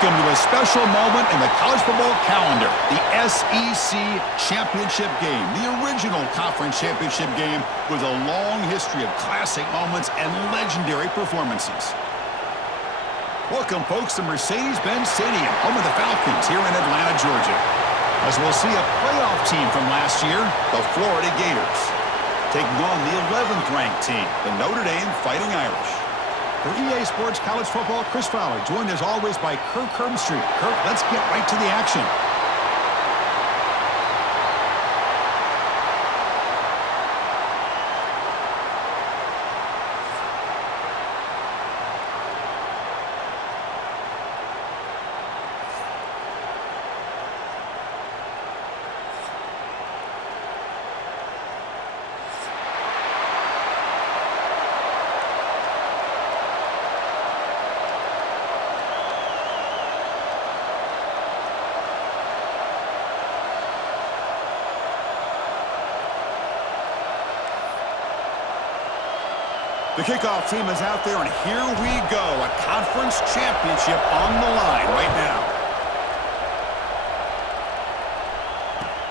Welcome to a special moment in the college football calendar, the SEC Championship game, the original conference championship game with a long history of classic moments and legendary performances. Welcome, folks, to Mercedes-Benz Stadium, home of the Falcons here in Atlanta, Georgia, as we'll see a playoff team from last year, the Florida Gators, taking on the 11th ranked team, the Notre Dame Fighting Irish. For EA Sports College Football, Chris Fowler, joined as always by Kirk Herbstreit. Kirk, let's get right to the action. The kickoff team is out there, and here we go. A conference championship on the line right now.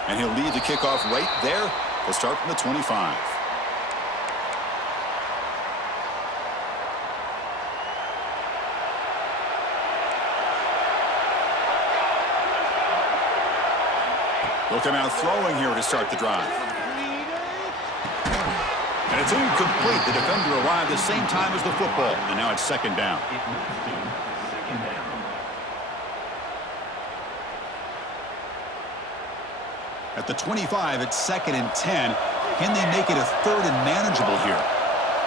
And he'll lead the kickoff right there to start from the 25. Looking out throwing here to start the drive. And it's incomplete. The defender arrived the same time as the football, and now it's second down. At the 25, it's 2nd and 10. Can they make it a 3rd and manageable here?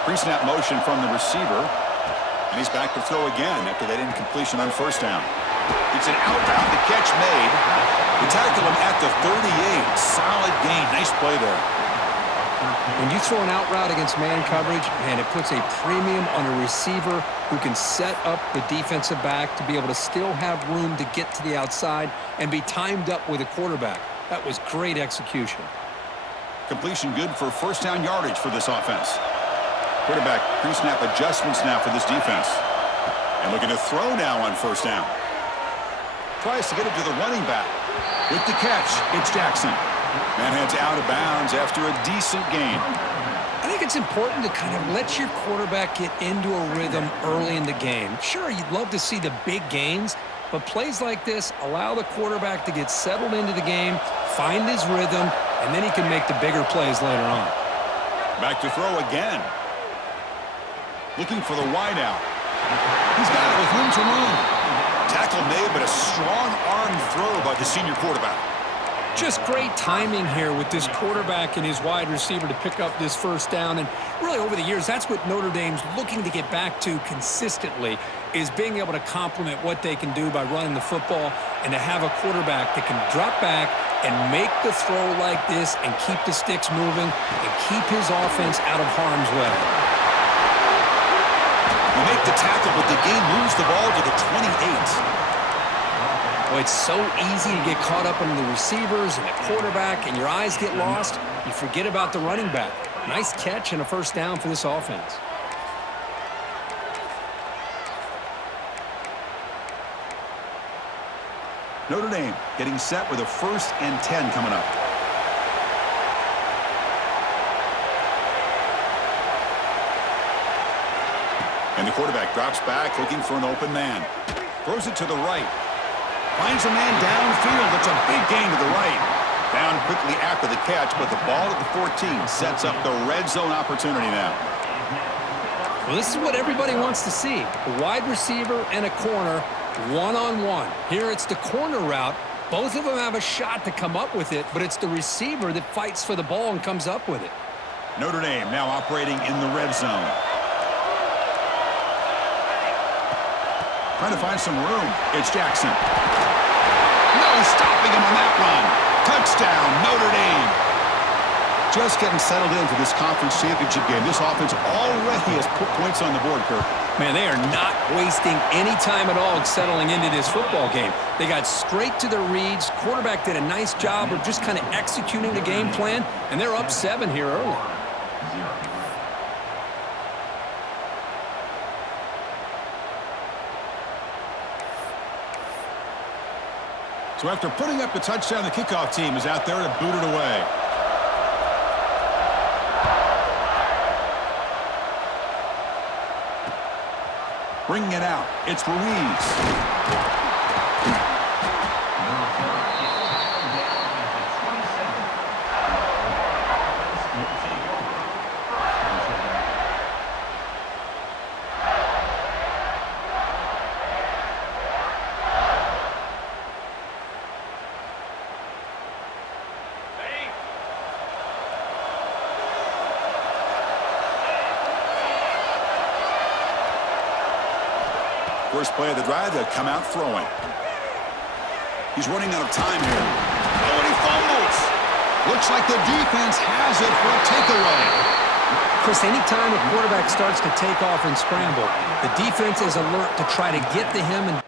Pre-snap motion from the receiver, and he's back to throw again after that incompletion on first down. It's an outbound. The catch made. They tackle him at the 38. Solid gain. Nice play there. When you throw an out route against man coverage, man, it puts a premium on a receiver who can set up the defensive back to be able to still have room to get to the outside and be timed up with a quarterback. That was great execution. Completion good for first down yardage for this offense. Quarterback pre-snap adjustments now for this defense. And looking to throw now on first down. Tries to get it to the running back. With the catch, it's Jackson. Man heads out of bounds after a decent gain. I think it's important to kind of let your quarterback get into a rhythm early in the game. Sure, you'd love to see the big gains, but plays like this allow the quarterback to get settled into the game, find his rhythm, and then he can make the bigger plays later on. Back to throw again. Looking for the wideout. He's got it with room to run. Tackle made, but a strong arm throw by the senior quarterback. Just great timing here with this quarterback and his wide receiver to pick up this first down. And really over the years, that's what Notre Dame's looking to get back to consistently, is being able to complement what they can do by running the football and to have a quarterback that can drop back and make the throw like this and keep the sticks moving and keep his offense out of harm's way. You make the tackle, but the game moves the ball to the 28. Well, it's so easy to get caught up in the receivers and the quarterback, and your eyes get lost. You forget about the running back. Nice catch and a first down for this offense. Notre Dame getting set with a 1st and 10 coming up. And the quarterback drops back looking for an open man. Throws it to the right. Finds a man downfield. It's a big gain to the right. Down quickly after the catch, but the ball at the 14 sets up the red zone opportunity now. Well, this is what everybody wants to see. A wide receiver and a corner, one-on-one. Here it's the corner route. Both of them have a shot to come up with it, but it's the receiver that fights for the ball and comes up with it. Notre Dame now operating in the red zone. Trying to find some room. It's Jackson. No stopping him on that run. Touchdown, Notre Dame. Just getting settled in for this conference championship game. This offense already has put points on the board, Kirk. Man, they are not wasting any time at all settling into this football game. They got straight to their reads. Quarterback did a nice job of just kind of executing the game plan, and they're up 7 here early. So after putting up the touchdown, the kickoff team is out there to boot it away. Bringing it out, it's Ruiz. First play of the drive, they'll come out throwing. He's running out of time here. Oh, and he fumbles. Looks like the defense has it for a takeaway. Chris, anytime a quarterback starts to take off and scramble, the defense is alert to try to get to him and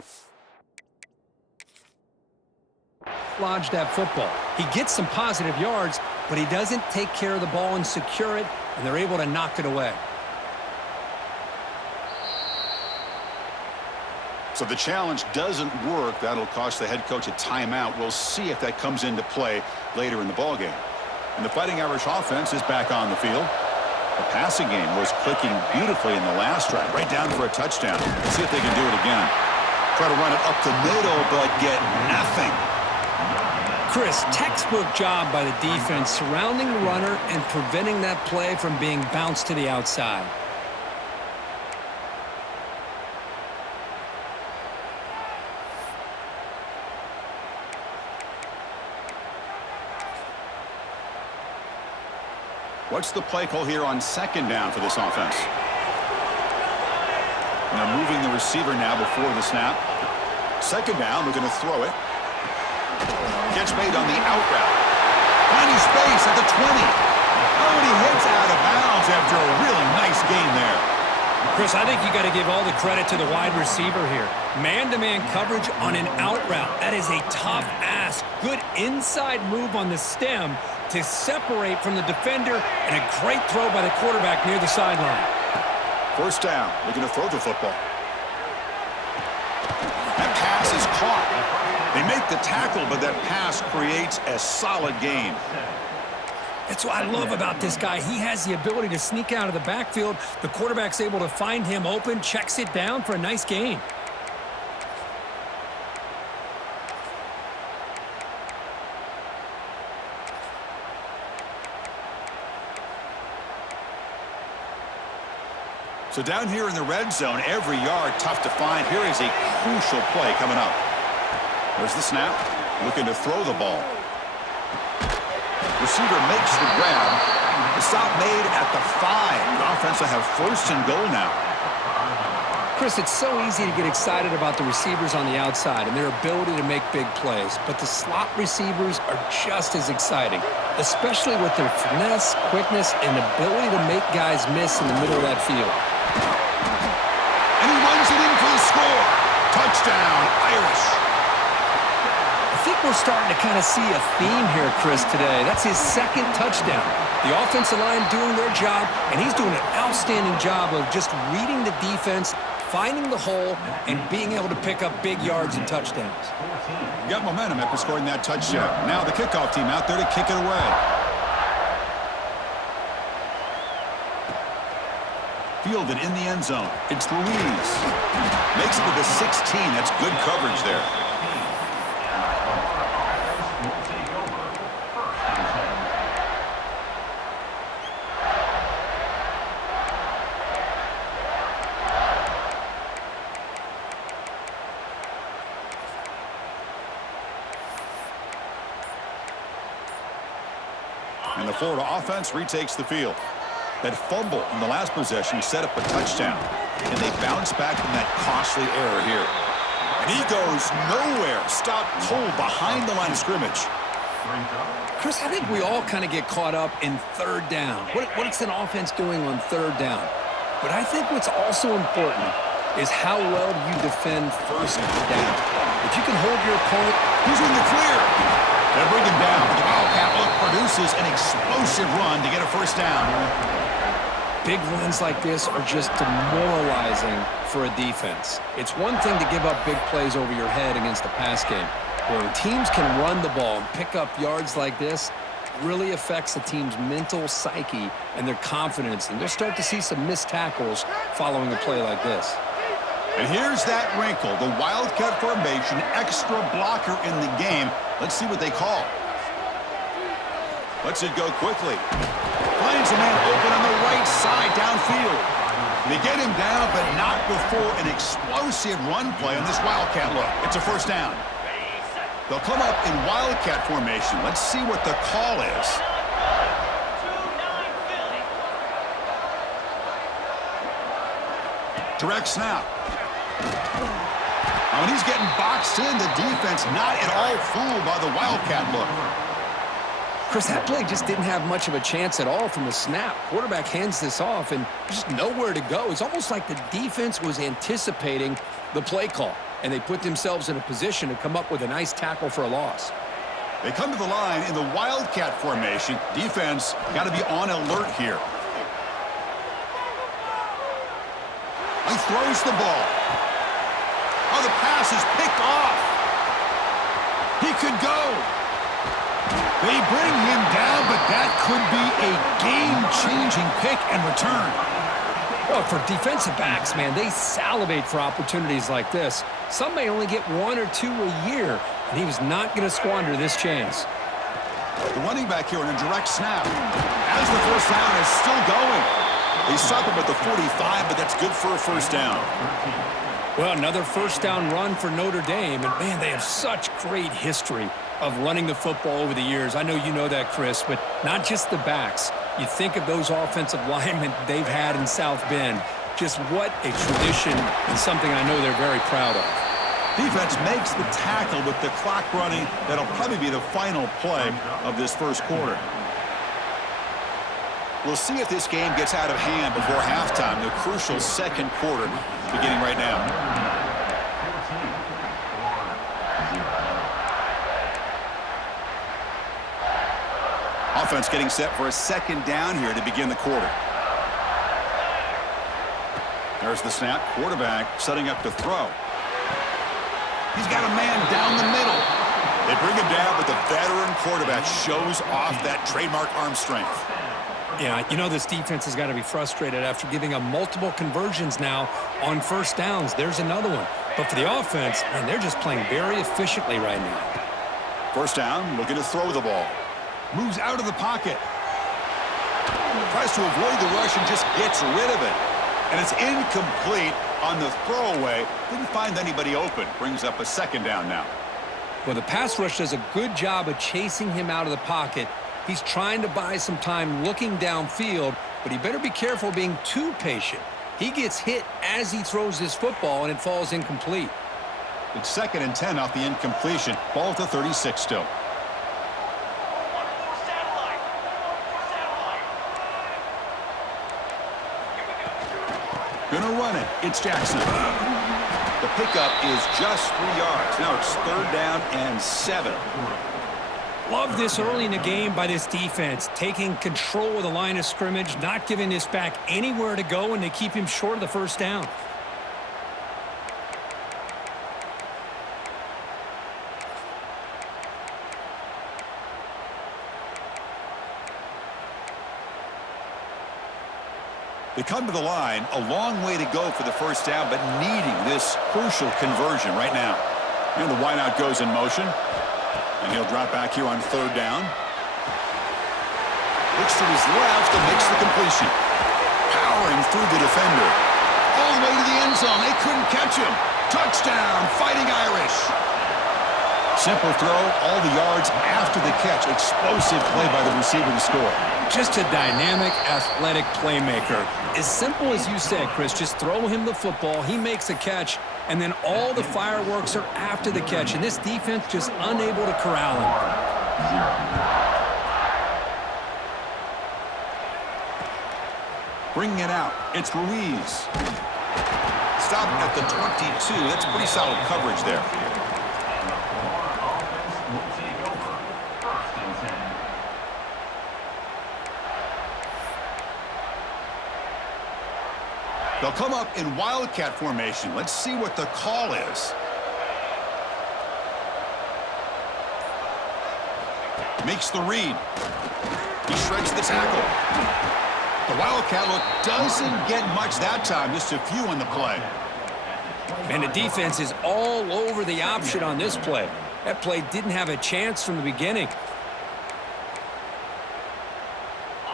lodge that football. He gets some positive yards, but he doesn't take care of the ball and secure it, and they're able to knock it away. So the challenge doesn't work. That'll cost the head coach a timeout. We'll see if that comes into play later in the ballgame. And the Fighting Irish offense is back on the field. The passing game was clicking beautifully in the last drive, right down for a touchdown. Let's see if they can do it again. Try to run it up the middle, but get nothing. Chris, textbook job by the defense surrounding the runner and preventing that play from being bounced to the outside. What's the play call here on second down for this offense? And they're moving the receiver now before the snap. Second down, they're going to throw it. Catch made on the out route. Finding space at the 20. Oh, and he heads out of bounds after a really nice gain there. Chris, I think you got to give all the credit to the wide receiver here. Man-to-man coverage on an out route. That is a tough ask. Good inside move on the stem to separate from the defender, and a great throw by the quarterback near the sideline. First down. They're going to throw the football. That pass is caught. They make the tackle, but that pass creates a solid gain. That's what I love about this guy. He has the ability to sneak out of the backfield. The quarterback's able to find him open, checks it down for a nice gain. So down here in the red zone, every yard tough to find. Here is a crucial play coming up. There's the snap. Looking to throw the ball. Receiver makes the grab. The stop made at the 5. The offense will have first and goal now. Chris, it's so easy to get excited about the receivers on the outside and their ability to make big plays, but the slot receivers are just as exciting, especially with their finesse, quickness, and ability to make guys miss in the middle of that field. And he runs it in for the score. Touchdown, Irish. I think we're starting to kind of see a theme here, Chris, today. That's his second touchdown. The offensive line doing their job, and he's doing an outstanding job of just reading the defense, finding the hole, and being able to pick up big yards and touchdowns. Got momentum after scoring that touchdown. Now the kickoff team out there to kick it away. Fielded in the end zone. It's Ruiz. Makes it to the 16. That's good coverage there. And the Florida offense retakes the field. That fumble in the last possession set up a touchdown. And they bounce back from that costly error here. And he goes nowhere. Stop cold behind the line of scrimmage. Chris, I think we all kind of get caught up in third down. What's an offense doing on third down? But I think what's also important is how well you defend first down. If you can hold your opponent, He's in the clear. They'll bring him down. But the Wildcat look produces an explosive run to get a first down. big runs like this are just demoralizing for a defense. It's one thing to give up big plays over your head against the pass game, When teams can run the ball and pick up yards like this, it really affects the team's mental psyche and their confidence. And they'll start to see some missed tackles following a play like this. And here's that wrinkle, the Wildcat formation, extra blocker in the game. Let's see what they call. Lets it go quickly. Finds a man open on the right side downfield. They get him down, but not before an explosive run play on this Wildcat look. It's a first down. They'll come up in Wildcat formation. Let's see what the call is. Direct snap. Now, when he's getting boxed in, the defense not at all fooled by the Wildcat look. Chris, that play just didn't have much of a chance at all from the snap. Quarterback hands this off, and just nowhere to go. It's almost like the defense was anticipating the play call, and they put themselves in a position to come up with a nice tackle for a loss. They come to the line in the Wildcat formation. Defense got to be on alert here. He throws the ball. Oh, the pass is picked off. He could go. They bring him down, but that could be a game-changing pick and return. Well, for defensive backs, man, they salivate for opportunities like this. Some may only get 1 or 2 a year, and he was not going to squander this chance. The running back here on a direct snap. As the first down is still going. They stop him at the 45, but that's good for a first down. Well, another first down run for Notre Dame, and man, they have such great history of running the football over the years. I know you know that, Chris, but not just the backs. You think of those offensive linemen they've had in South Bend. Just what a tradition and something I know they're very proud of. Defense makes the tackle with the clock running. That'll probably be the final play of this first quarter. We'll see if this game gets out of hand before halftime. The crucial second quarter beginning right now. Offense getting set for a second down here to begin the quarter. There's the snap. Quarterback setting up to throw. He's got a man down the middle. They bring him down, but the veteran quarterback shows off that trademark arm strength. Yeah, you know this defense has got to be frustrated after giving up multiple conversions now on first downs. There's another one. But for the offense, man, they're just playing very efficiently right now. First down, looking to throw the ball. Moves out of the pocket. Tries to avoid the rush and just gets rid of it. And it's incomplete on the throwaway. Didn't find anybody open. Brings up a second down now. Well, the pass rush does a good job of chasing him out of the pocket. He's trying to buy some time looking downfield, but he better be careful being too patient. He gets hit as he throws this football, and it falls incomplete. It's 2nd and 10 off the incompletion. Ball at the 36 still. Gonna run it. It's Jackson. The pickup is just 3 yards. Now it's 3rd down and 7. Love this early in the game by this defense, taking control of the line of scrimmage, not giving this back anywhere to go, and they keep him short of the first down. They come to the line, a long way to go for the first down, but needing this crucial conversion right now. And the wideout goes in motion, and he'll drop back here on 3rd down. Looks to his left and makes the completion. Powering through the defender. All the way to the end zone. They couldn't catch him. Touchdown, Fighting Irish. Simple throw, all the yards after the catch. Explosive play by the receiver to score. Just a dynamic, athletic playmaker. As simple as you said, Chris, just throw him the football, he makes a catch, and then all the fireworks are after the catch, and this defense just unable to corral him. Bringing it out, it's Ruiz. Stop at the 22. That's pretty solid coverage there. They'll come up in Wildcat formation. Let's see what the call is. Makes the read. He shreds the tackle. The Wildcat look doesn't get much that time, just a few on the play. And the defense is all over the option on this play. That play didn't have a chance from the beginning.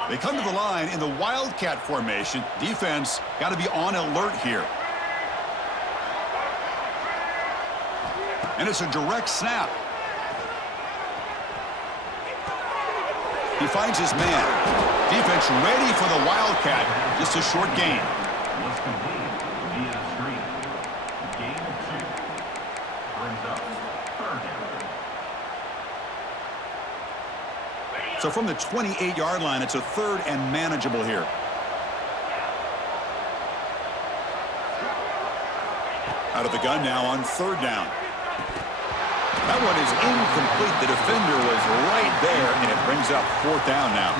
They come to the line in the Wildcat formation. Defense got to be on alert here. And it's a direct snap. He finds his man. Defense ready for the Wildcat. Just a short gain. So from the 28-yard line, it's a third and manageable here. Out of the gun now on third down. That one is incomplete. The defender was right there, and it brings up fourth down now.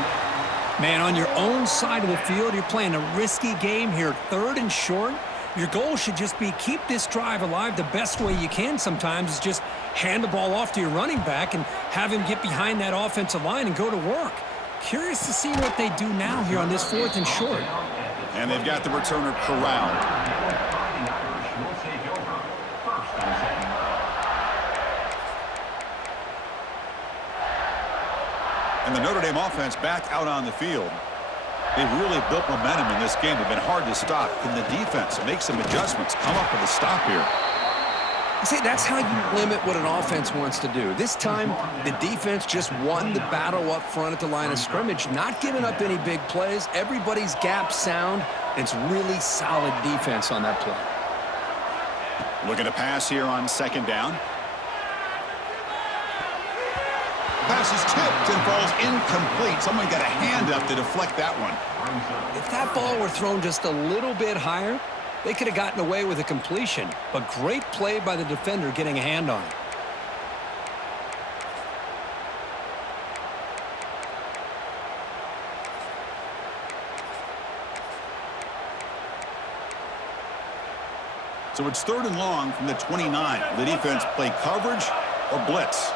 Man, on your own side of the field, you're playing a risky game here. Third and short. Your goal should just be keep this drive alive the best way you can sometimes is just hand the ball off to your running back and have him get behind that offensive line and go to work. Curious to see what they do now here on this fourth and short. And they've got the returner corralled. And the Notre Dame offense back out on the field. They've really built momentum in this game. They've been hard to stop. Can the defense make some adjustments, come up with a stop here? See, that's how you limit what an offense wants to do. This time, the defense just won the battle up front at the line of scrimmage, not giving up any big plays. Everybody's gap sound. It's really solid defense on that play. Looking to pass here on second down. Pass is tipped and falls incomplete. Someone got a hand up to deflect that one. If that ball were thrown just a little bit higher, they could have gotten away with a completion. But great play by the defender getting a hand on it. So it's third and long from the 29. The defense play coverage or blitz.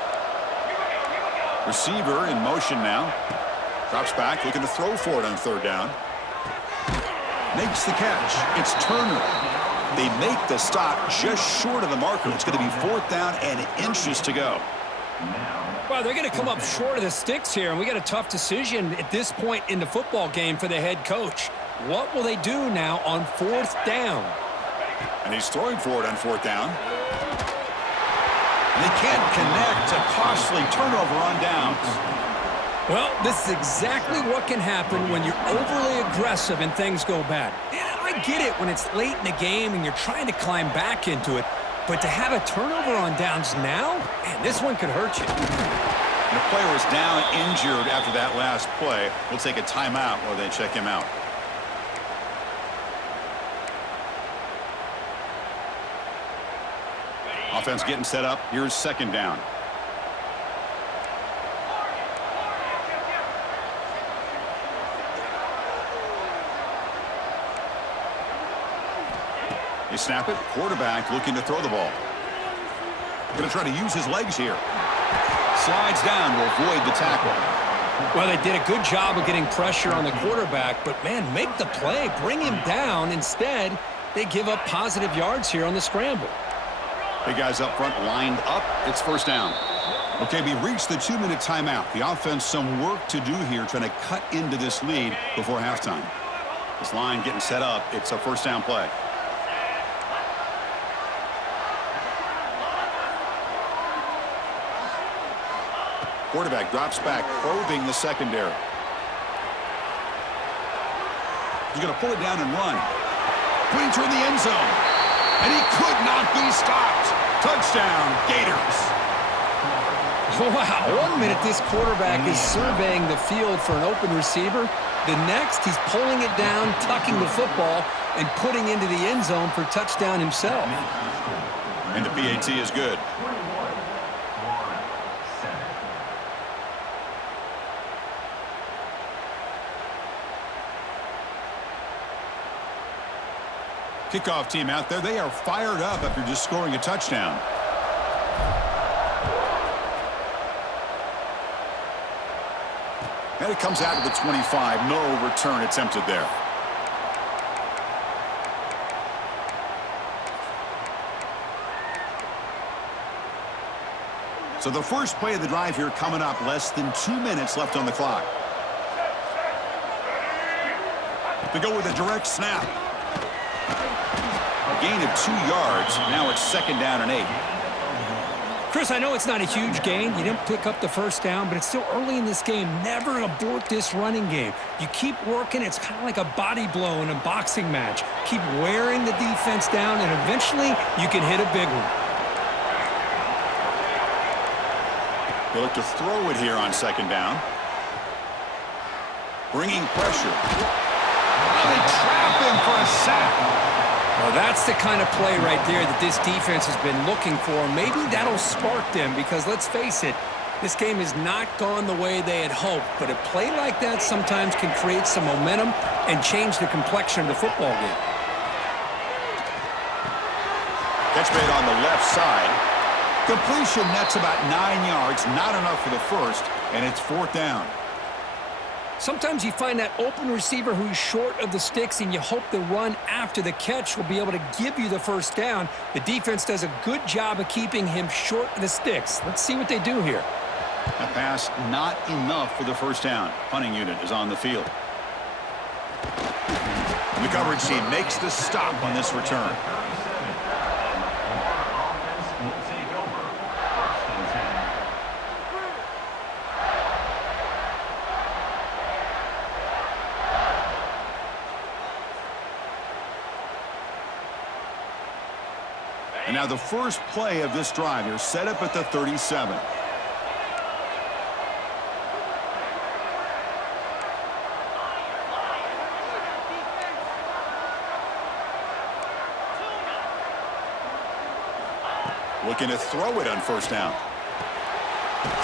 Receiver in motion now. Drops back, looking to throw for it on third down. Makes the catch. It's Turner. They make the stop just short of the marker. It's going to be fourth down and inches to go. Well, they're going to come up short of the sticks here, and we got a tough decision at this point in the football game for the head coach. What will they do now on fourth down? And he's throwing for it on fourth down. They can't connect. A costly turnover on downs. Well, this is exactly what can happen when you're overly aggressive and things go bad. I get it when it's late in the game and you're trying to climb back into it, but to have a turnover on downs now, man, this one could hurt you. And the player is down injured after that last play. We'll take a timeout while they check him out. Offense getting set up. Here's second down. They snap it. Quarterback looking to throw the ball. Going to try to use his legs here. Slides down to avoid the tackle. Well, they did a good job of getting pressure on the quarterback, but, man, make the play. Bring him down. Instead, they give up positive yards here on the scramble. Big guys up front lined up. It's first down. Okay, we reached the 2-minute timeout. The offense some work to do here trying to cut into this lead before halftime. This line getting set up. It's a first down play. Quarterback drops back, probing the secondary. He's going to pull it down and run. Putting toward the end zone. And he could not be stopped. Touchdown, Gators. Wow, 1 minute this quarterback is surveying the field for an open receiver. The next, he's pulling it down, tucking the football, and putting into the end zone for touchdown himself. And the PAT is good. Kickoff team out there. They are fired up after just scoring a touchdown. And it comes out to the 25. No return attempted there. So the first play of the drive here coming up. Less than 2 minutes left on the clock. They go with a direct snap. A gain of 2 yards. Now it's 2nd down and 8. Chris, I know it's not a huge gain. You didn't pick up the first down, but it's still early in this game. Never abort this running game. You keep working. It's kind of like a body blow in a boxing match. Keep wearing the defense down, and eventually you can hit a big one. They look to throw it here on 2nd down. Bringing pressure. Oh, they trap him for a sack. Well, that's the kind of play right there that this defense has been looking for. Maybe that'll spark them because, let's face it, this game has not gone the way they had hoped. But a play like that sometimes can create some momentum and change the complexion of the football game. Catch made on the left side. Completion nets about 9 yards. Not enough for the first, and it's 4th down. Sometimes you find that open receiver who's short of the sticks, and you hope the run after the catch will be able to give you the first down. The defense does a good job of keeping him short of the sticks. Let's see what they do here. That pass not enough for the first down. Punting unit is on the field. The coverage team makes the stop on this return. And now the first play of this drive here, set up at the 37. Looking to throw it on first down.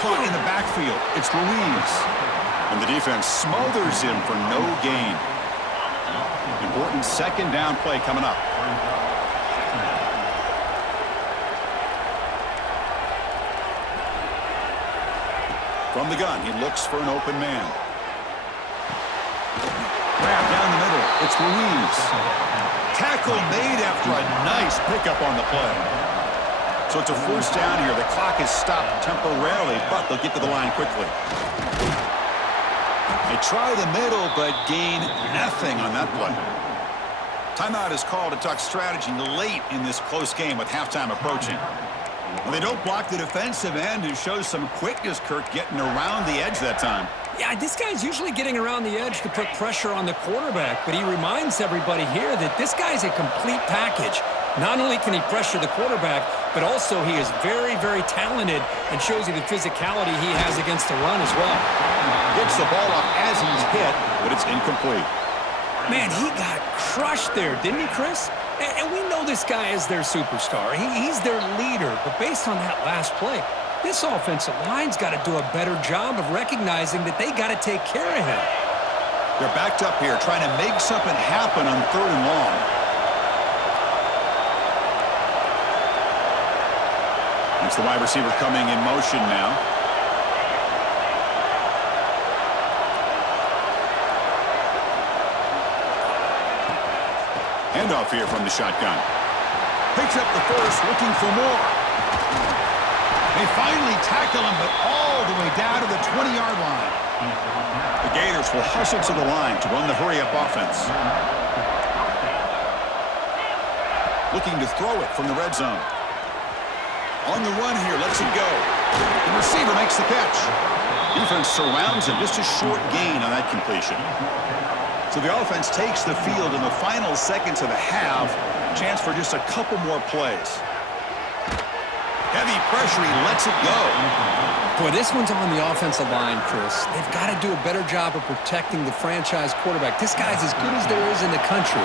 Caught in the backfield. It's Ruiz. And the defense smothers him for no gain. Important 2nd down play coming up. From the gun, he looks for an open man. Grab down the middle. It's Ruiz. Tackle made after a nice pickup on the play. So it's a first down here. The clock is stopped temporarily, but they'll get to the line quickly. They try the middle, but gain nothing on that play. Timeout is called to talk strategy late in this close game with halftime approaching. Well, they don't block the defensive end, who shows some quickness, Kirk, getting around the edge that time. Yeah, this guy's usually getting around the edge to put pressure on the quarterback, but he reminds everybody here that this guy's a complete package. Not only can he pressure the quarterback, but also he is very, very talented and shows you the physicality he has against the run as well. Gets the ball off as he's hit, but it's incomplete. Man, he got crushed there, didn't he, Chris? And we know this guy is their superstar. He's their leader. But based on that last play, this offensive line's got to do a better job of recognizing that they got to take care of him. They're backed up here trying to make something happen on 3rd and long. It's the wide receiver coming in motion now. Handoff here from the shotgun. Picks up the first, looking for more. They finally tackle him, but all the way down to the 20-yard line. The Gators will hustle to the line to run the hurry-up offense. Looking to throw it from the red zone. On the run here, lets it go. The receiver makes the catch. Defense surrounds him, just a short gain on that completion. So the offense takes the field in the final seconds of the half. Chance for just a couple more plays. Heavy pressure, he lets it go. Boy, this one's on the offensive line, Chris. They've got to do a better job of protecting the franchise quarterback. This guy's as good as there is in the country,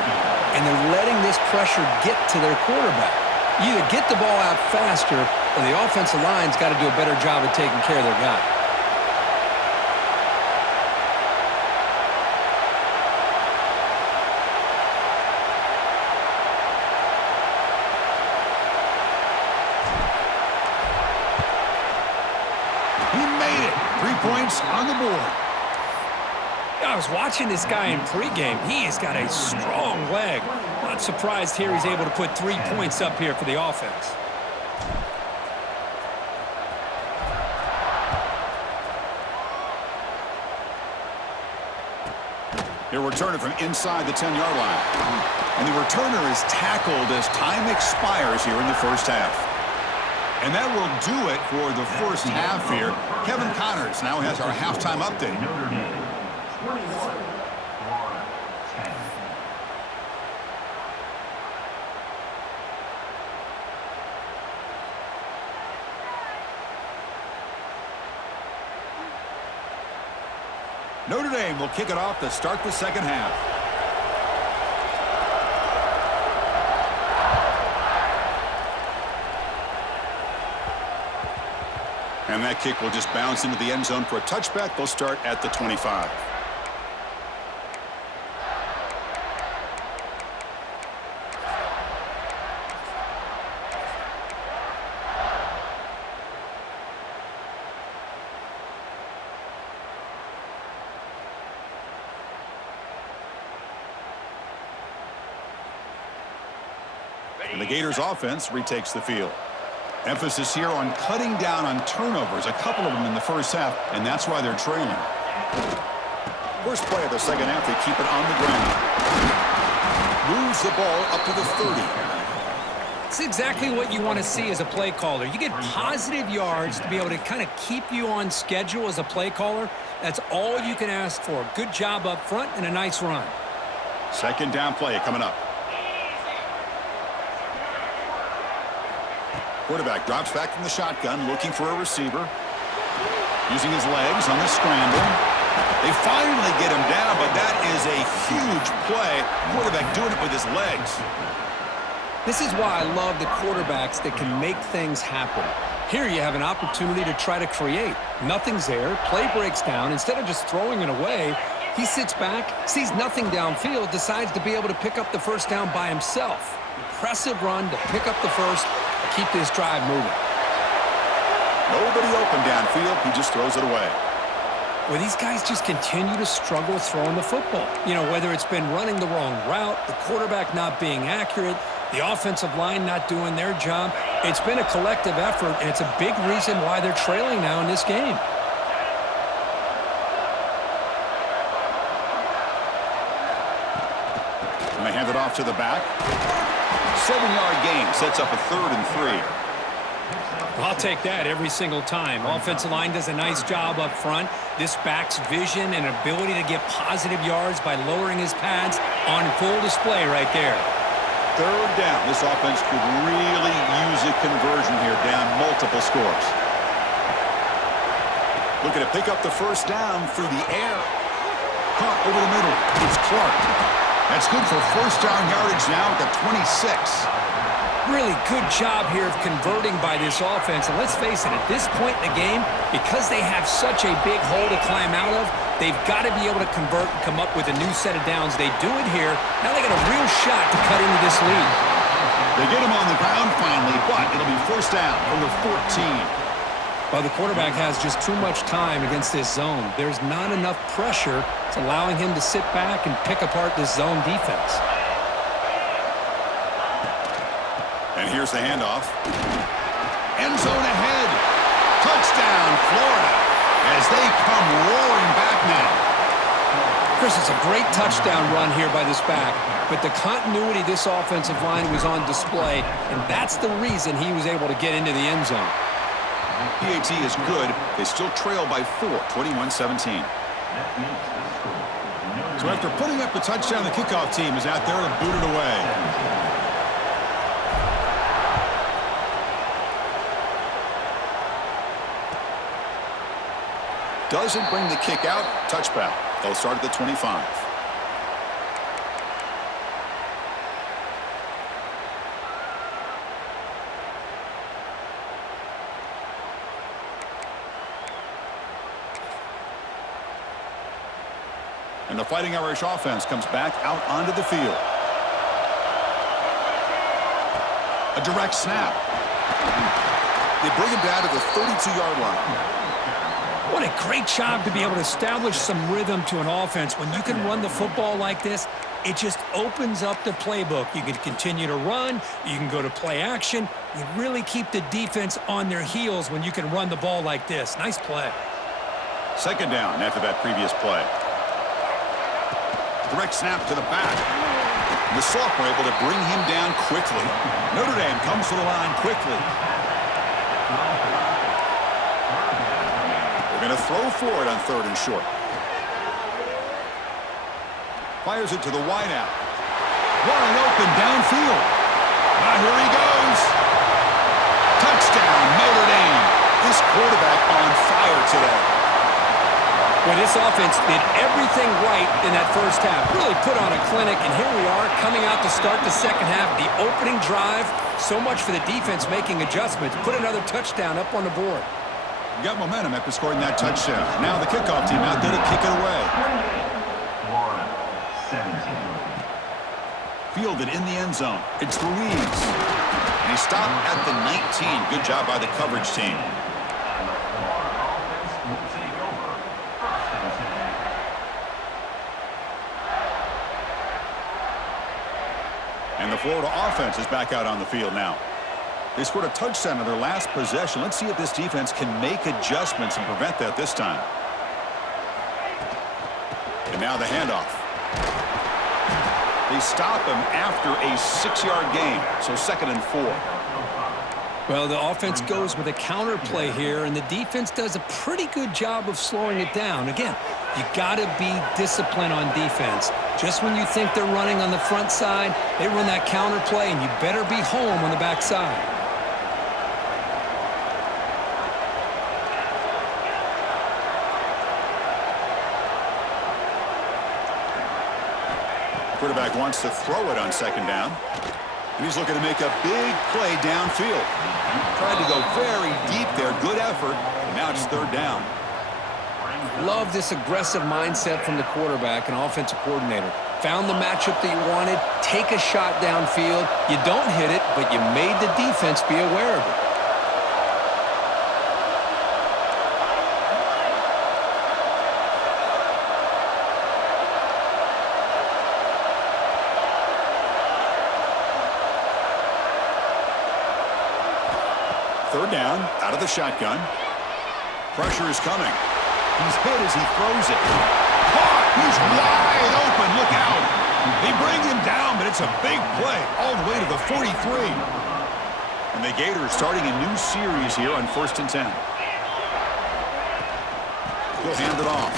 and they're letting this pressure get to their quarterback. You either get the ball out faster, or the offensive line's got to do a better job of taking care of their guy. He made it. 3 points on the board. Yeah, I was watching this guy in pregame. He has got a strong leg. Not surprised here he's able to put 3 points up here for the offense. He'll return it from inside the 10-yard line. And the returner is tackled as time expires here in the first half. And that will do it for the first half here. Kevin Connors now has our halftime update. Notre Dame will kick it off to start the second half. And that kick will just bounce into the end zone for a touchback. They'll start at the 25. And the Gators offense retakes the field. Emphasis here on cutting down on turnovers, a couple of them in the first half, and that's why they're trailing. First play of the second half, they keep it on the ground. Moves the ball up to the 30. It's exactly what you want to see as a play caller. You get positive yards to be able to kind of keep you on schedule as a play caller. That's all you can ask for. Good job up front and a nice run. Second down play coming up. Quarterback drops back from the shotgun, looking for a receiver. Using his legs on the scramble. They finally get him down, but that is a huge play. Quarterback doing it with his legs. This is why I love the quarterbacks that can make things happen. Here you have an opportunity to try to create. Nothing's there. Play breaks down. Instead of just throwing it away, he sits back, sees nothing downfield, decides to be able to pick up the first down by himself. Impressive run to pick up the first. Keep this drive moving. Nobody open downfield. He just throws it away. Well, these guys just continue to struggle throwing the football. You know, whether it's been running the wrong route, the quarterback not being accurate, the offensive line not doing their job. It's been a collective effort, and it's a big reason why they're trailing now in this game. And they hand it off to the back. 7-yard gain sets up a 3rd and 3. I'll take that every single time. Offensive line does a nice job up front. This back's vision and ability to get positive yards by lowering his pads on full display right there. 3rd down. This offense could really use a conversion here, down multiple scores. Looking to pick up the first down through the air. Caught over the middle. It's Clark. That's good for first down yardage now at the 26. Really good job here of converting by this offense. And let's face it, at this point in the game, because they have such a big hole to climb out of, they've got to be able to convert and come up with a new set of downs. They do it here. Now they got a real shot to cut into this lead. They get him on the ground finally, but it'll be first down from the 14. Well, the quarterback has just too much time against this zone. There's not enough pressure. It's allowing him to sit back and pick apart this zone defense. And here's the handoff. End zone ahead. Touchdown, Florida, as they come roaring back now. Chris, it's a great touchdown run here by this back, but the continuity of this offensive line was on display, and that's the reason he was able to get into the end zone. PAT is good. They still trail by 4, 21-17. So after putting up the touchdown, the kickoff team is out there to boot it away. Doesn't bring the kick out. Touchback. They'll start at the 25. And the Fighting Irish offense comes back out onto the field. A direct snap. They bring him down to the 32-yard line. What a great job to be able to establish some rhythm to an offense. When you can run the football like this, it just opens up the playbook. You can continue to run. You can go to play action. You really keep the defense on their heels when you can run the ball like this. Nice play. Second down after that previous play. Direct snap to the back. The sophomore able to bring him down quickly. Notre Dame comes to the line quickly. They're going to throw for it on 3rd and short. Fires it to the wideout. Wide open downfield. Here he goes. Touchdown, Notre Dame. This quarterback on fire today. Well, this offense did everything right in that first half. Really put on a clinic, and here we are coming out to start the second half. The opening drive, so much for the defense making adjustments. Put another touchdown up on the board. Got momentum after scoring that touchdown. Now the kickoff team out there to kick it away. Fielded in the end zone. It's Ruiz. And he stopped at the 19. Good job by the coverage team. And the Florida offense is back out on the field now. They scored a touchdown on their last possession. Let's see if this defense can make adjustments and prevent that this time. And now the handoff. They stop him after a 6-yard gain, so 2nd and 4. Well, the offense goes with a counter play here, and the defense does a pretty good job of slowing it down. Again, you got to be disciplined on defense. Just when you think they're running on the front side, they run that counter play, and you better be home on the back side. Quarterback wants to throw it on 2nd down. And he's looking to make a big play downfield. Tried to go very deep there. Good effort. And now it's 3rd down. Love this aggressive mindset from the quarterback and offensive coordinator. Found the matchup that you wanted. Take a shot downfield. You don't hit it, but you made the defense be aware of it. Third down, out of the shotgun. Pressure is coming. He's hit as he throws it. Caught! He's wide open. Look out. They bring him down, but it's a big play all the way to the 43. And the Gators starting a new series here on 1st and 10. He'll hand it off.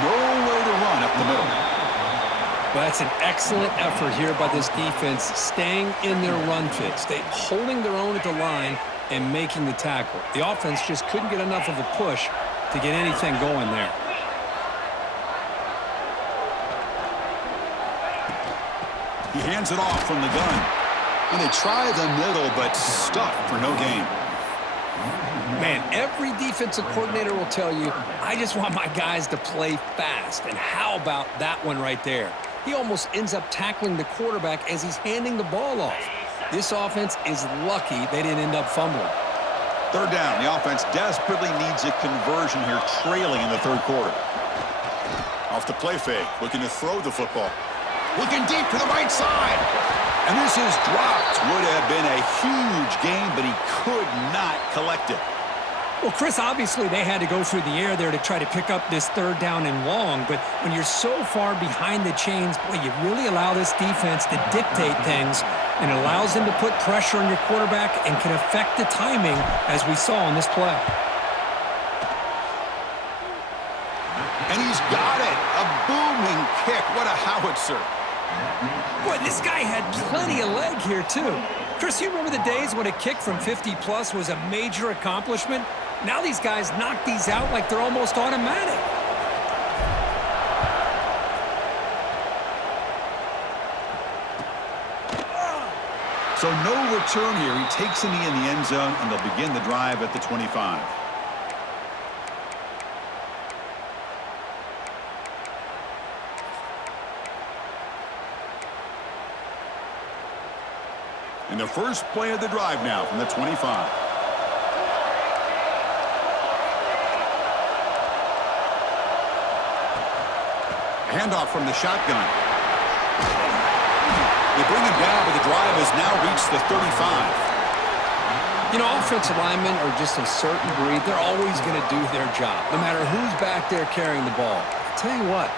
Nowhere to run up the middle. Well, that's an excellent effort here by this defense, staying in their run fit, holding their own at the line and making the tackle. The offense just couldn't get enough of a push to get anything going there. He hands it off from the gun. And they try the middle, but stuck for no gain. Man, every defensive coordinator will tell you, I just want my guys to play fast. And how about that one right there? He almost ends up tackling the quarterback as he's handing the ball off. This offense is lucky they didn't end up fumbling. 3rd down. The offense desperately needs a conversion here, trailing in the 3rd quarter. Off the play fake, looking to throw the football. Looking deep to the right side. And this is dropped. Would have been a huge gain, but he could not collect it. Well, Chris, obviously they had to go through the air there to try to pick up this 3rd down and long, but when you're so far behind the chains, boy, you really allow this defense to dictate things, and it allows them to put pressure on your quarterback and can affect the timing, as we saw in this play. And he's got it. A booming kick. What a howitzer. Boy, this guy had plenty of leg here, too. Chris, you remember the days when a kick from 50-plus was a major accomplishment? Now these guys knock these out like they're almost automatic. So no return here. He takes the knee in the end zone, and they'll begin the drive at the 25. And the first play of the drive now from the 25. Handoff from the shotgun. They bring him down, but the drive has now reached the 35. You know, offensive linemen are just a certain breed. They're always going to do their job, no matter who's back there carrying the ball. I'll tell you what,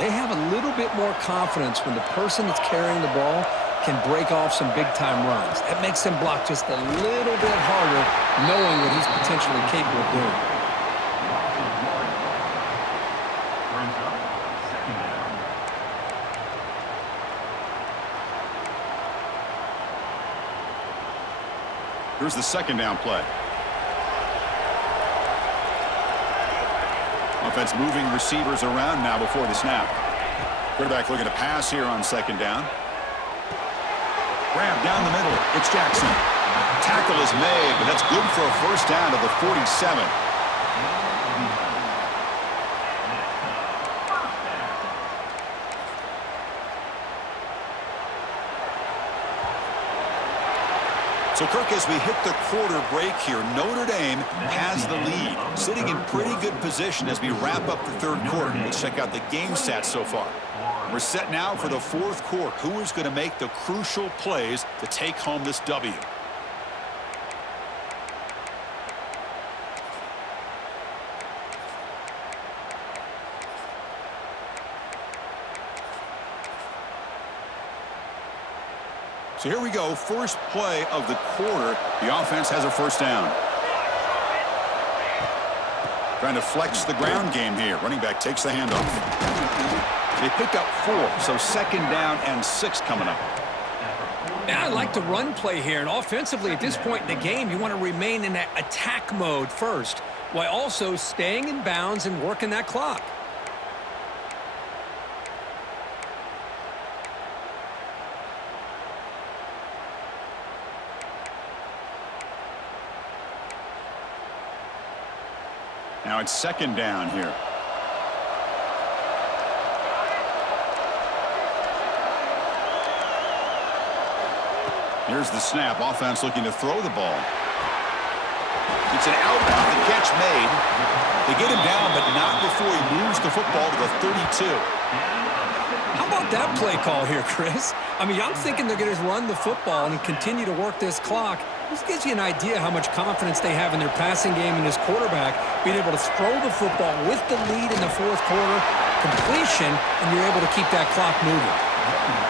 they have a little bit more confidence when the person that's carrying the ball can break off some big-time runs. That makes them block just a little bit harder, knowing what he's potentially capable of doing. Here's the second down play. Offense moving receivers around now before the snap. Quarterback looking to pass here on second down. Grab down the middle. It's Jackson. Tackle is made, but that's good for a first down to the 47. So, Kirk, as we hit the quarter break here, Notre Dame has the lead, sitting in pretty good position as we wrap up the third quarter. Let's check out the game stats so far. We're set now for the fourth quarter. Who is going to make the crucial plays to take home this W? So here we go, first play of the quarter. The offense has a first down. Trying to flex the ground game here. Running back takes the handoff. They pick up 4, so second down and 6 coming up. I like the run play here, and offensively at this point in the game, you want to remain in that attack mode first, while also staying in bounds and working that clock. Now it's second down here. Here's the snap. Offense looking to throw the ball. It's an outbound. The catch made. They get him down, but not before he moves the football to the 32. How about that play call here, Chris? I mean, I'm thinking they're going to run the football and continue to work this clock. This gives you an idea how much confidence they have in their passing game and this quarterback being able to throw the football with the lead in the fourth quarter, completion, and you're able to keep that clock moving.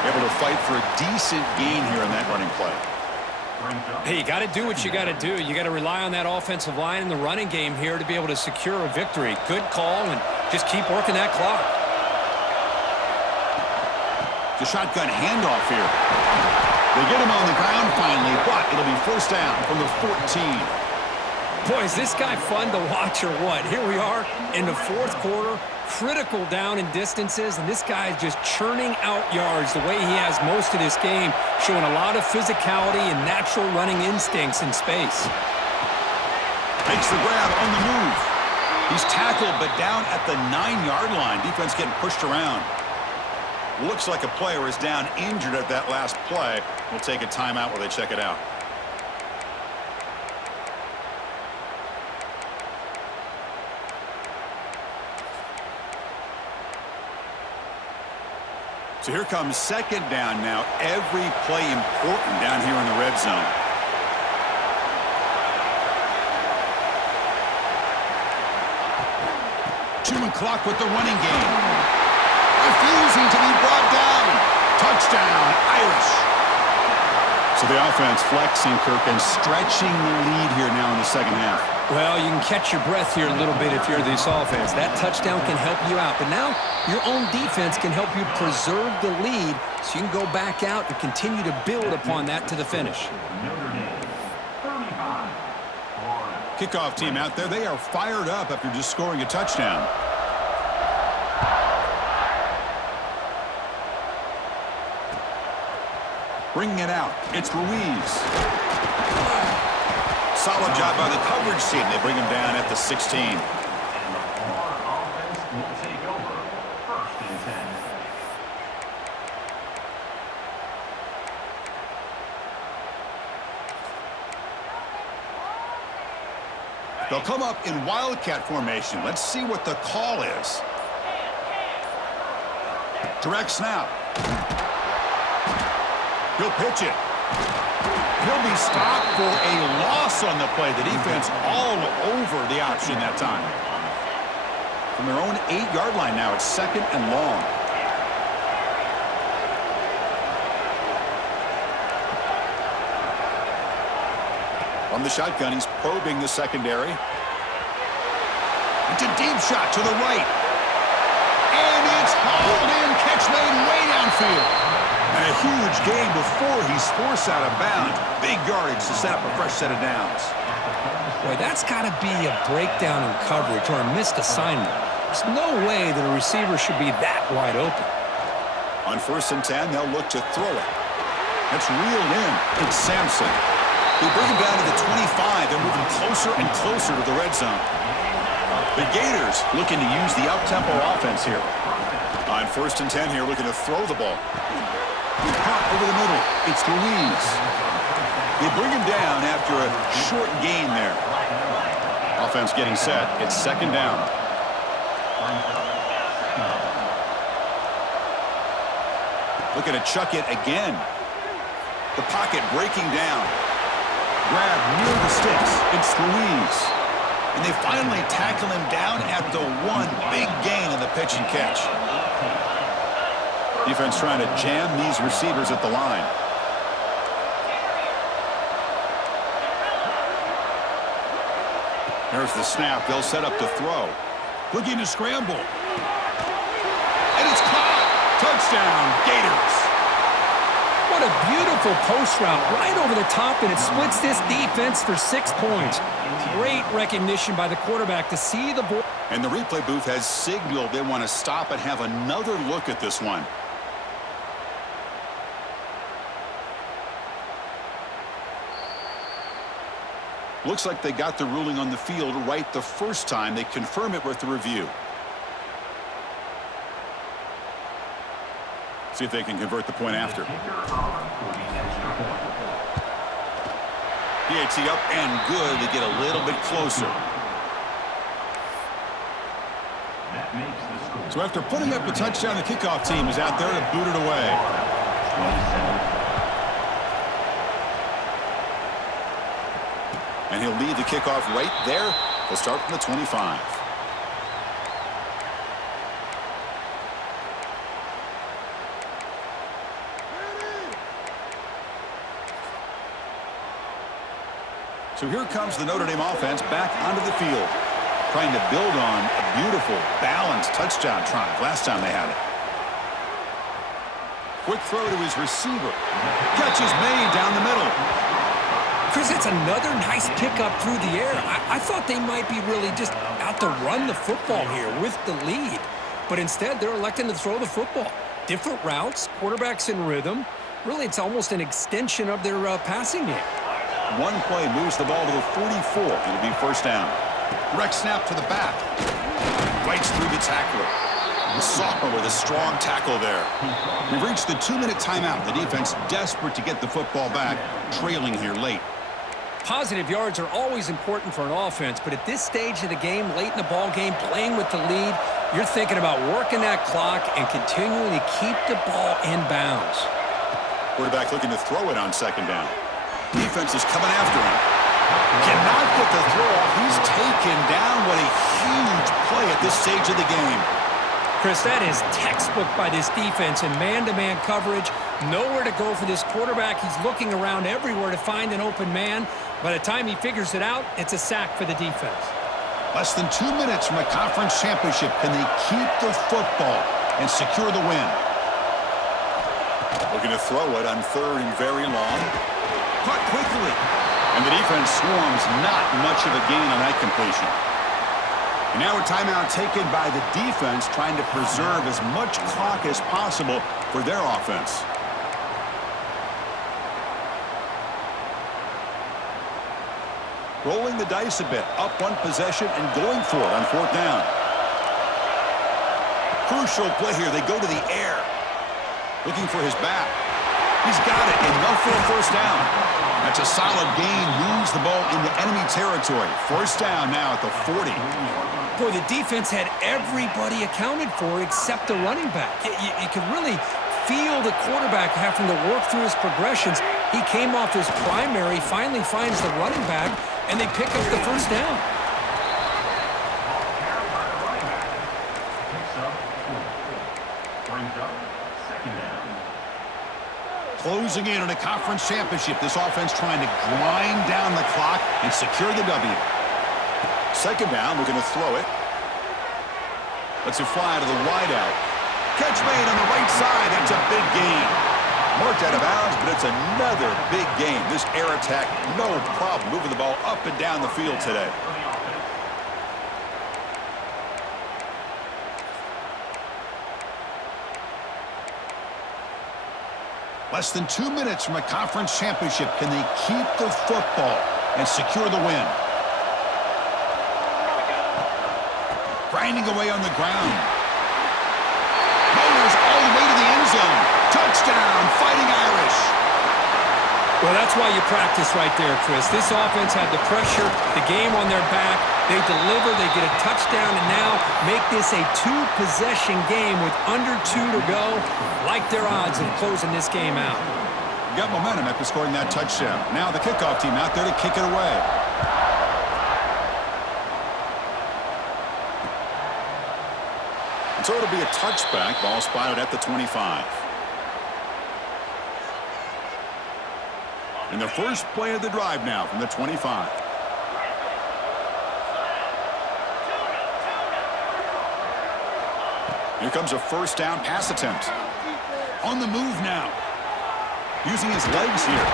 Able to fight for a decent gain here in that running play. Hey, you got to do what you got to do. You got to rely on that offensive line in the running game here to be able to secure a victory. Good call, and just keep working that clock. The shotgun handoff here. They get him on the ground finally, but it'll be first down from the 14. Boy, is this guy fun to watch or what? Here we are in the fourth quarter, critical down in distances, and this guy is just churning out yards the way he has most of this game, showing a lot of physicality and natural running instincts in space. Makes the grab on the move. He's tackled, but down at the 9-yard line. Defense getting pushed around. Looks like a player is down injured at that last play. We'll take a timeout while they check it out. So here comes second down now. Every play important down here in the red zone. Chewing clock with the running game. Refusing to be brought down. Touchdown, Irish. So the offense flexing, Kirk, and stretching the lead here now in the second half. Well, you can catch your breath here a little bit if you're this offense. That touchdown can help you out. But now your own defense can help you preserve the lead so you can go back out and continue to build upon that to the finish. Kickoff team out there. They are fired up after just scoring a touchdown. Bringing it out. It's Ruiz. Solid job by the coverage team. They bring him down at the 16. And the Florida offense will take over first and 10. They'll come up in Wildcat formation. Let's see what the call is. Direct snap. He'll pitch it. He'll be stopped for a loss on the play. The defense all over the option that time. From their own 8-yard line now, it's 2nd and long. From the shotgun, he's probing the secondary. It's a deep shot to the right. And it's hauled in, catch made way downfield. And a huge gain before he's forced out of bounds. Big yardage to set up a fresh set of downs. Boy, that's got to be a breakdown in coverage or a missed assignment. There's no way that a receiver should be that wide open. On 1st and 10, they'll look to throw it. That's reeled in. It's Sampson. They bring him down to the 25. They're moving closer and closer to the red zone. The Gators looking to use the up-tempo offense here. On 1st and 10 here, looking to throw the ball. Pop over the middle. It's Louise. They bring him down after a short gain there. Offense getting set. It's 2nd down. Looking to chuck it again. The pocket breaking down. Grab near the sticks. It's Louise. And they finally tackle him down at the 1. Big gain in the pitch and catch. Defense trying to jam these receivers at the line. There's the snap. They'll set up to throw. Looking to scramble. And it's caught. Touchdown, Gators. What a beautiful post route right over the top, and it splits this defense for 6 points. Great recognition by the quarterback to see the ball. And the replay booth has signaled they want to stop and have another look at this one. Looks like they got the ruling on the field right the first time. They confirm it with the review. See if they can convert the point after. PAT up and good. They get a little bit closer. So after putting up a touchdown, the kickoff team is out there to boot it away. And he'll lead the kickoff right there. They'll start from the 25. So here comes the Notre Dame offense back onto the field, trying to build on a beautiful, balanced touchdown drive last time they had it. Quick throw to his receiver. Catch is made down the middle. Chris, it's another nice pickup through the air. I thought they might be really just out to run the football here with the lead. But instead, they're electing to throw the football. Different routes, quarterbacks in rhythm. Really, it's almost an extension of their passing game. One play moves the ball to the 44. It'll be 1st down. Direct snap to the back. Bites through the tackler. Sophomore with a strong tackle there. We've reached the 2-minute timeout. The defense desperate to get the football back, trailing here late. Positive yards are always important for an offense, but at this stage of the game, late in the ball game, playing with the lead, you're thinking about working that clock and continuing to keep the ball in bounds. Quarterback looking to throw it on 2nd down. Defense is coming after him. Cannot get the throw off. He's taken down. What a huge play at this stage of the game. Chris, that is textbook by this defense in man-to-man coverage. Nowhere to go for this quarterback. He's looking around everywhere to find an open man. By the time he figures it out, it's a sack for the defense. Less than 2 minutes from a conference championship. Can they keep the football and secure the win? Looking to throw it on 3rd and very long. Caught quickly. And the defense swarms. Not much of a gain on that completion. And now a timeout taken by the defense, trying to preserve as much clock as possible for their offense. Rolling the dice a bit, up 1 possession and going for it on 4th down. Crucial play here. They go to the air. Looking for his back. He's got it, enough for a 1st down. That's a solid gain. Moves the ball into enemy territory. First down now at the 40. Boy, the defense had everybody accounted for except the running back. You could really feel the quarterback having to work through his progressions. He came off his primary, finally finds the running back, and they pick up the first down. Closing in on a conference championship, this offense trying to grind down the clock and secure the W. Second down, looking to throw it. Lets it fly to the wideout. Catch made on the right side. That's a big gain. Marked out of bounds, but it's another big gain. This air attack, no problem moving the ball up and down the field today. Less than 2 minutes from a conference championship. Can they keep the football and secure the win? Grinding away on the ground. Motors all the way to the end zone. Touchdown, Fighting Irish. Well, that's why you practice right there, Chris. This offense had the pressure, the game on their back. They deliver, they get a touchdown, and now make this a two-possession game with under 2 to go. Like their odds of closing this game out. Got momentum after scoring that touchdown. Now the kickoff team out there to kick it away. So it'll be a touchback. Ball spotted at the 25. And the first play of the drive now from the 25. Here comes a first down pass attempt. On the move now. Using his legs here.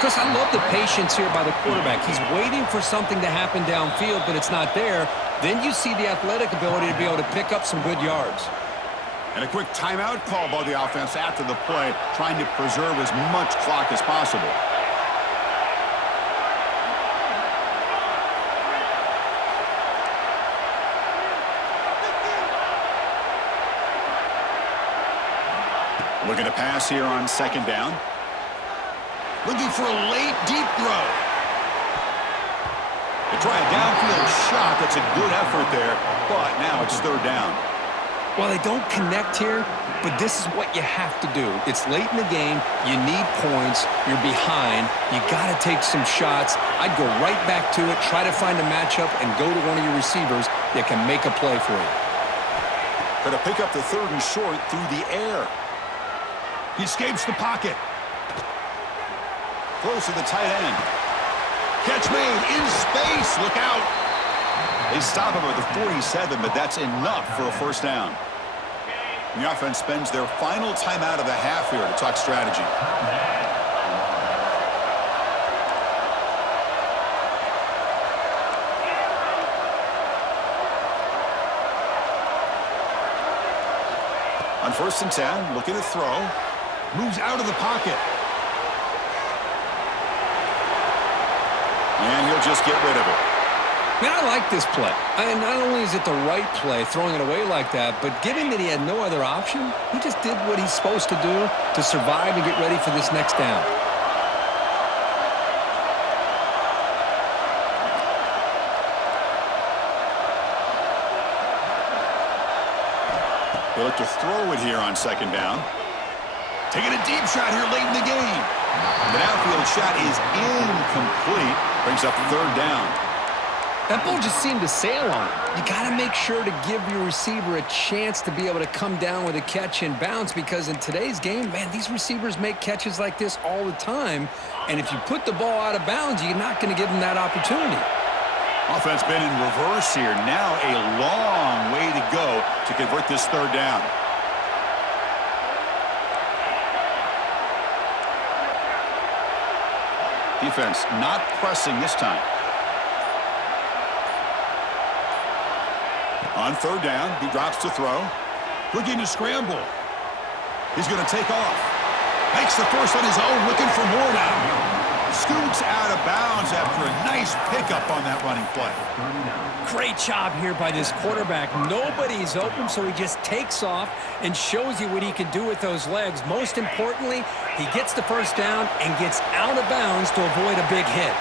Chris, I love the patience here by the quarterback. He's waiting for something to happen downfield, but it's not there. Then you see the athletic ability to be able to pick up some good yards. And a quick timeout call by the offense after the play, trying to preserve as much clock as possible. Looking to pass here on second down. Looking for a late, deep throw. They try a downfield shot. That's a good effort there, but now it's third down. Well, they don't connect here, but this is what you have to do. It's late in the game. You need points. You're behind. You got to take some shots. I'd go right back to it, try to find a matchup, and go to one of your receivers that can make a play for you. Going to pick up the third and short through the air. He escapes the pocket. Close to the tight end. Catch made in space. Look out. They stop him at the 47, but that's enough for a first down. The offense spends their final timeout of the half here to talk strategy. On first and 10, looking to throw. Moves out of the pocket. And he'll just get rid of it. Man, I like this play. And not only is it the right play, throwing it away like that, but given that he had no other option, he just did what he's supposed to do to survive and get ready for this next down. They look to throw it here on second down. Taking a deep shot here late in the game. The downfield shot is incomplete. Brings up third down. That ball just seemed to sail on him. You got to make sure to give your receiver a chance to be able to come down with a catch and bounce, because in today's game, man, these receivers make catches like this all the time. And if you put the ball out of bounds, you're not going to give them that opportunity. Offense been in reverse here. Now a long way to go to convert this third down. Defense not pressing this time. On third down, he drops to throw. Looking to scramble. He's going to take off. Makes the first on his own, looking for more now. Scoots out of bounds after a nice pickup on that running play. Great job here by this quarterback. Nobody's open, so he just takes off and shows you what he can do with those legs. Most importantly, he gets the first down and gets out of bounds to avoid a big hit.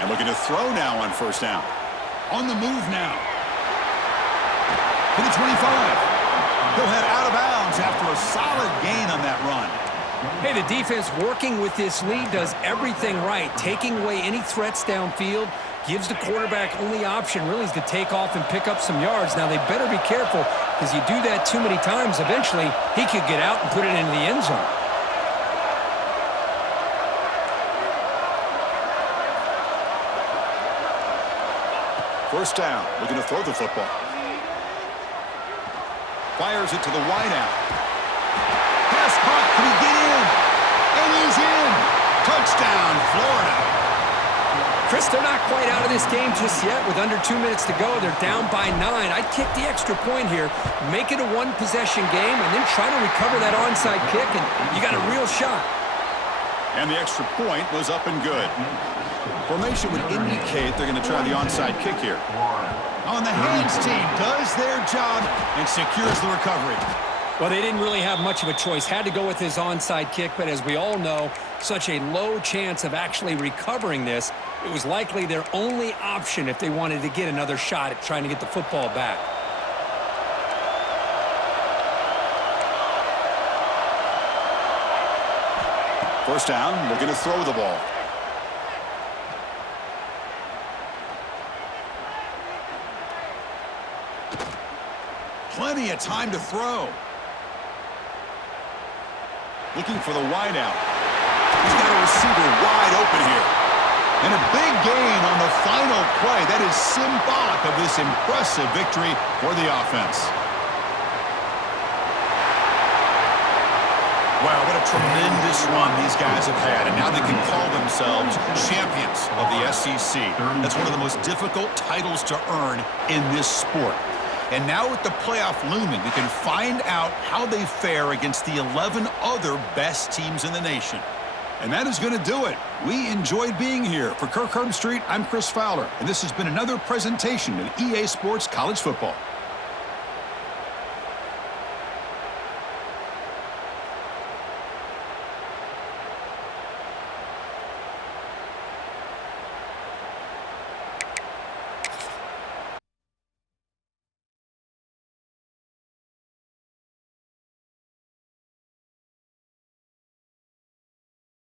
And looking to throw now on first down. On the move now. To the 25. He'll head out of bounds after a solid gain on that run. Hey, the defense working with this lead does everything right. Taking away any threats downfield gives the quarterback only option really is to take off and pick up some yards. Now, they better be careful because you do that too many times, eventually he could get out and put it into the end zone. First down, looking to throw the football. Fires it to the wideout. Pass caught, can he get in? And he's in! Touchdown, Florida. Chris, they're not quite out of this game just yet. With under 2 minutes to go, they're down by 9. I'd kick the extra point here, make it a one-possession game, and then try to recover that onside kick, and you got a real shot. And the extra point was up and good. Formation would indicate they're going to try the onside kick here. On the hands team does their job and secures the recovery. Well, they didn't really have much of a choice. Had to go with his onside kick, but as we all know, such a low chance of actually recovering this. It was likely their only option if they wanted to get another shot at trying to get the football back. First down, looking to throw the ball. Plenty of time to throw. Looking for the wideout. He's got a receiver wide open here. And a big gain on the final play. That is symbolic of this impressive victory for the offense. Wow, what a tremendous run these guys have had. And now they can call themselves champions of the SEC. That's one of the most difficult titles to earn in this sport. And now with the playoff looming, we can find out how they fare against the 11 other best teams in the nation. And that is going to do it. We enjoyed being here. For Kirk Herbstreit, I'm Chris Fowler, and this has been another presentation of EA Sports College Football.